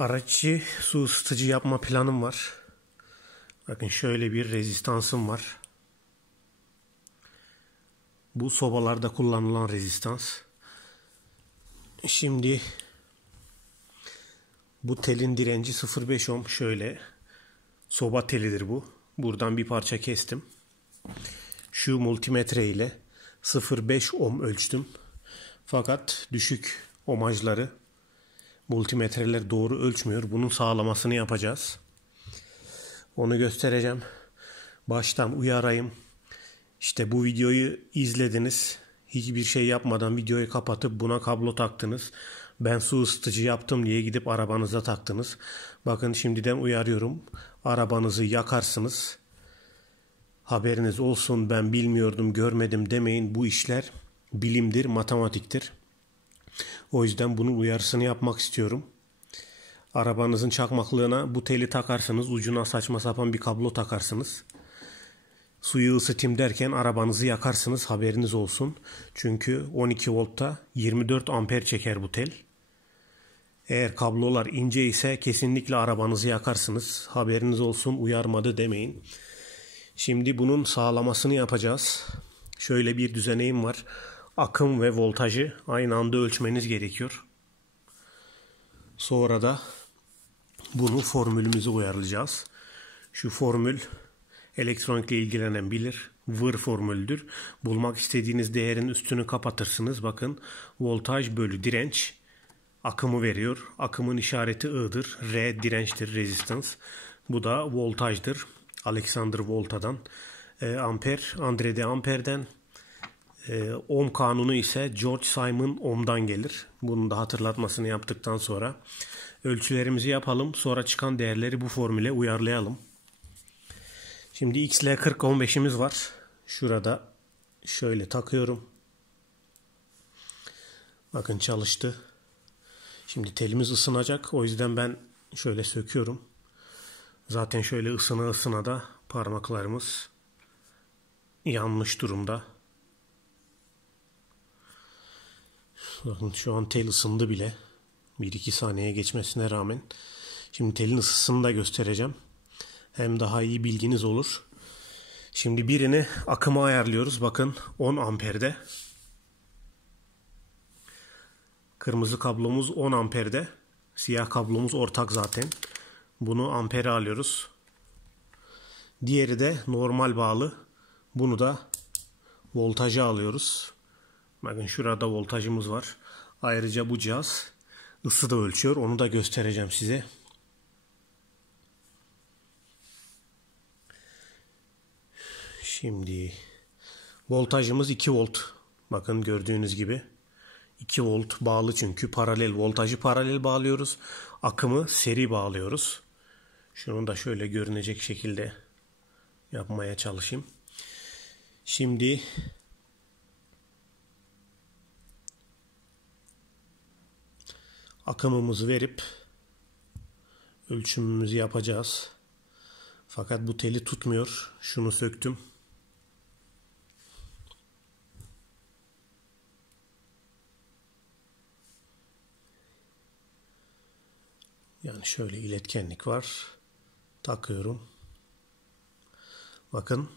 Araççı su ısıtıcı yapma planım var. Bakın şöyle bir rezistansım var. Bu sobalarda kullanılan rezistans. Şimdi bu telin direnci 0,5 ohm. Şöyle soba telidir bu. Buradan bir parça kestim. Şu multimetre ile 0,5 ohm ölçtüm. Fakat düşük ohmajları multimetreler doğru ölçmüyor. Bunun sağlamasını yapacağız. Onu göstereceğim. Baştan uyarayım. İşte bu videoyu izlediniz. Hiçbir şey yapmadan videoyu kapatıp buna kablo taktınız. Ben su ısıtıcı yaptım diye gidip arabanıza taktınız. Bakın şimdiden uyarıyorum. Arabanızı yakarsınız. Haberiniz olsun, ben bilmiyordum, görmedim demeyin. Bu işler bilimdir, matematiktir. O yüzden bunun uyarısını yapmak istiyorum. Arabanızın çakmaklığına bu teli takarsınız. Ucuna saçma sapan bir kablo takarsınız. Suyu ısıtayım derken arabanızı yakarsınız, haberiniz olsun. Çünkü 12 voltta 24 amper çeker bu tel. Eğer kablolar ince ise kesinlikle arabanızı yakarsınız. Haberiniz olsun, uyarmadı demeyin. Şimdi bunun sağlamasını yapacağız. Şöyle bir düzeneğim var. Akım ve voltajı aynı anda ölçmeniz gerekiyor. Sonra da bunu formülümüze uyarlayacağız. Şu formül elektronikle ilgilenen bilir. Vır formüldür. Bulmak istediğiniz değerin üstünü kapatırsınız. Bakın, voltaj bölü direnç akımı veriyor. Akımın işareti I'dır. R dirençtir, rezistans. Bu da voltajdır. Alexander Volta'dan. Amper, Andre de Amper'den. Ohm kanunu ise George Simon Ohm'dan gelir. Bunun da hatırlatmasını yaptıktan sonra ölçülerimizi yapalım. Sonra çıkan değerleri bu formüle uyarlayalım. Şimdi XL4015'imiz var. Şurada şöyle takıyorum. Bakın çalıştı. Şimdi telimiz ısınacak. O yüzden ben şöyle söküyorum. Zaten şöyle ısına da parmaklarımız yanmış durumda. Bakın şu an tel ısındı bile. 1-2 saniye geçmesine rağmen. Şimdi telin ısısını da göstereceğim. Hem daha iyi bilginiz olur. Şimdi birini akıma ayarlıyoruz. Bakın 10 amperde. Kırmızı kablomuz 10 amperde. Siyah kablomuz ortak zaten. Bunu ampere alıyoruz. Diğeri de normal bağlı. Bunu da voltaja alıyoruz. Bakın şurada voltajımız var. Ayrıca bu cihaz ısı da ölçüyor. Onu da göstereceğim size. Şimdi voltajımız 2 volt. Bakın gördüğünüz gibi 2 volt bağlı, çünkü paralel, voltajı paralel bağlıyoruz. Akımı seri bağlıyoruz. Şunu da şöyle görünecek şekilde yapmaya çalışayım. Şimdi akımımızı verip ölçümümüzü yapacağız. Fakat bu teli tutmuyor. Şunu söktüm. Yani şöyle iletkenlik var. Takıyorum. Bakın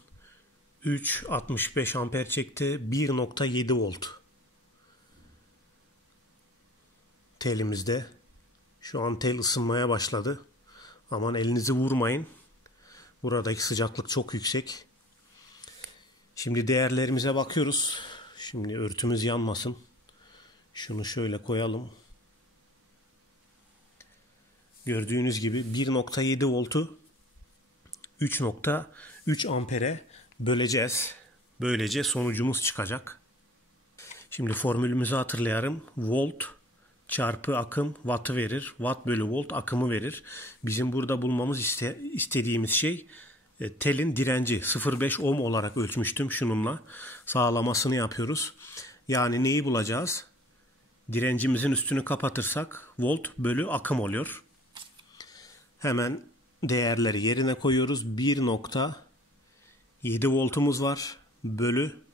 3,65 amper çekti. 1,7 volt. Telimizde. Şu an tel ısınmaya başladı. Aman elinizi vurmayın. Buradaki sıcaklık çok yüksek. Şimdi değerlerimize bakıyoruz. Şimdi örtümüz yanmasın. Şunu şöyle koyalım. Gördüğünüz gibi 1,7 voltu 3,3 ampere böleceğiz. Böylece sonucumuz çıkacak. Şimdi formülümüzü hatırlayalım. Volt çarpı akım wattı verir. Watt bölü volt akımı verir. Bizim burada bulmamız istediğimiz şey telin direnci 0,5 ohm olarak ölçmüştüm şununla. Sağlamasını yapıyoruz. Yani neyi bulacağız? Direncimizin üstünü kapatırsak volt bölü akım oluyor. Hemen değerleri yerine koyuyoruz. 1,7 voltumuz var. Bölü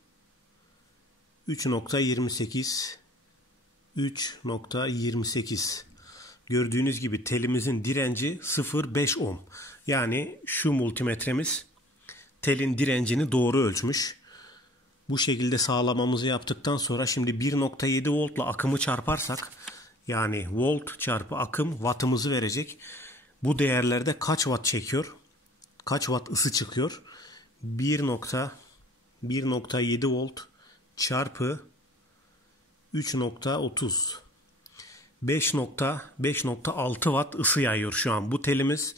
3,28. Gördüğünüz gibi telimizin direnci 0,5 ohm. Yani şu multimetremiz telin direncini doğru ölçmüş. Bu şekilde sağlamamızı yaptıktan sonra şimdi 1,7 voltla akımı çarparsak, yani volt çarpı akım wattımızı verecek. Bu değerlerde kaç watt çekiyor? Kaç watt ısı çıkıyor? 1,7 volt çarpı 3,30 5,6 watt ısı yayıyor şu an bu telimiz.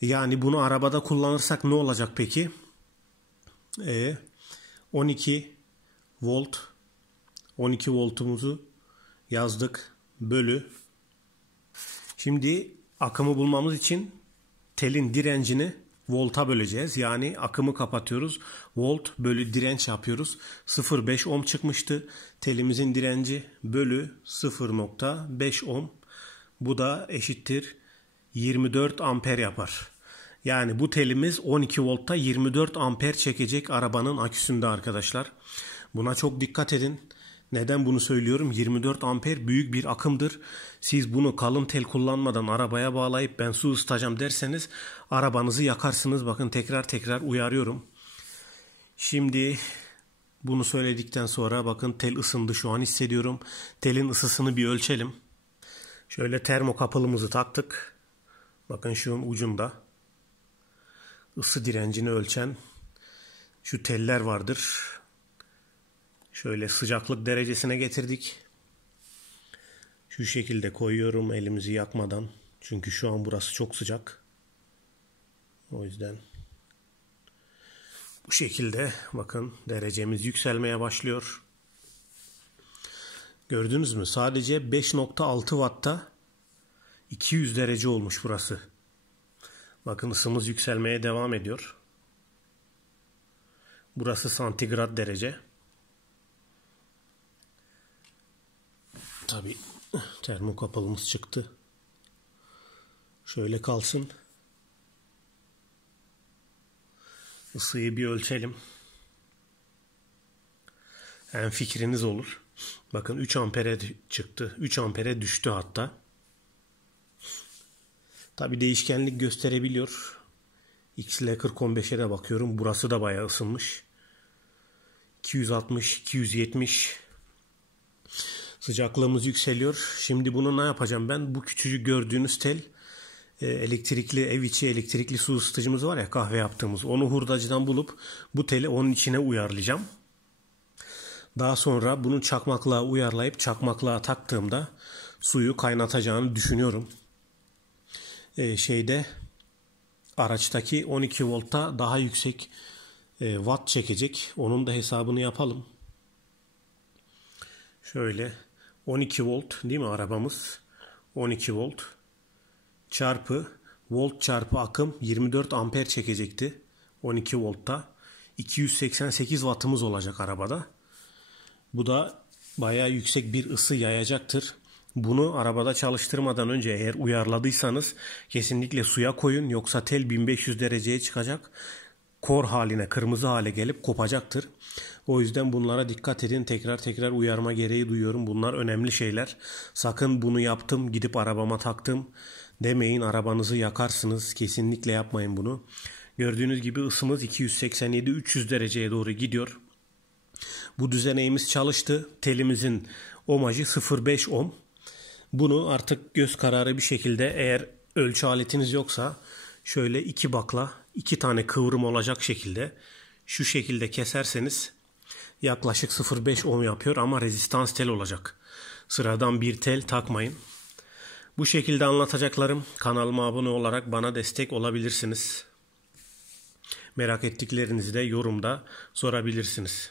Yani bunu arabada kullanırsak ne olacak peki? 12 voltumuzu yazdık bölü. Şimdi akımı bulmamız için telin direncini volta böleceğiz. Yani akımı kapatıyoruz. Volt bölü direnç yapıyoruz. 0,5 ohm çıkmıştı. Telimizin direnci bölü 0,5 ohm. Bu da eşittir 24 amper yapar. Yani bu telimiz 12 voltta 24 amper çekecek arabanın aküsünde arkadaşlar. Buna çok dikkat edin. Neden bunu söylüyorum? 24 amper büyük bir akımdır. Siz bunu kalın tel kullanmadan arabaya bağlayıp ben su ısıtacağım derseniz arabanızı yakarsınız. Bakın tekrar uyarıyorum. Şimdi bunu söyledikten sonra bakın tel ısındı şu an hissediyorum. Telin ısısını bir ölçelim. Şöyle termokapılımızı taktık. Bakın şunun ucunda ısı direncini ölçen şu teller vardır. Şöyle sıcaklık derecesine getirdik. Şu şekilde koyuyorum elimizi yakmadan. Çünkü şu an burası çok sıcak. O yüzden bu şekilde bakın derecemiz yükselmeye başlıyor. Gördünüz mü? Sadece 5,6 Watt'ta 200 derece olmuş burası. Bakın ısımız yükselmeye devam ediyor. Burası santigrat derece. Tabii termokapalımız çıktı. Şöyle kalsın. Isıyı bir ölçelim. Hem fikriniz olur. Bakın 3 ampere çıktı. 3 ampere düştü hatta. Tabii değişkenlik gösterebiliyor. XL4015'e de bakıyorum. Burası da bayağı ısınmış. 260, 270. Sıcaklığımız yükseliyor. Şimdi bunu ne yapacağım ben? Bu küçücük gördüğünüz tel elektrikli ev içi elektrikli su ısıtıcımız var ya, kahve yaptığımız. Onu hurdacıdan bulup bu teli onun içine uyarlayacağım. Daha sonra bunu çakmaklığa uyarlayıp çakmaklığa taktığımda suyu kaynatacağını düşünüyorum. Araçtaki 12 voltta daha yüksek watt çekecek. Onun da hesabını yapalım. Şöyle 12 volt değil mi arabamız? 12 volt çarpı volt çarpı akım 24 amper çekecekti. 12 voltta 288 wattımız olacak arabada. Bu da bayağı yüksek bir ısı yayacaktır. Bunu arabada çalıştırmadan önce eğer uyarladıysanız kesinlikle suya koyun. Yoksa tel 1500 dereceye çıkacak. Kor haline, kırmızı hale gelip kopacaktır. O yüzden bunlara dikkat edin. Tekrar uyarma gereği duyuyorum. Bunlar önemli şeyler. Sakın bunu yaptım, gidip arabama taktım demeyin. Arabanızı yakarsınız. Kesinlikle yapmayın bunu. Gördüğünüz gibi ısımız 287-300 dereceye doğru gidiyor. Bu düzeneğimiz çalıştı. Telimizin ohmajı 0,5 ohm. Bunu artık göz kararı bir şekilde, eğer ölçü aletiniz yoksa şöyle 2 bakla 2 tane kıvrım olacak şekilde şu şekilde keserseniz yaklaşık 0,5 ohm yapıyor ama rezistans tel olacak. Sıradan bir tel takmayın. Bu şekilde anlatacaklarım. Kanalıma abone olarak bana destek olabilirsiniz. Merak ettiklerinizi de yorumda sorabilirsiniz.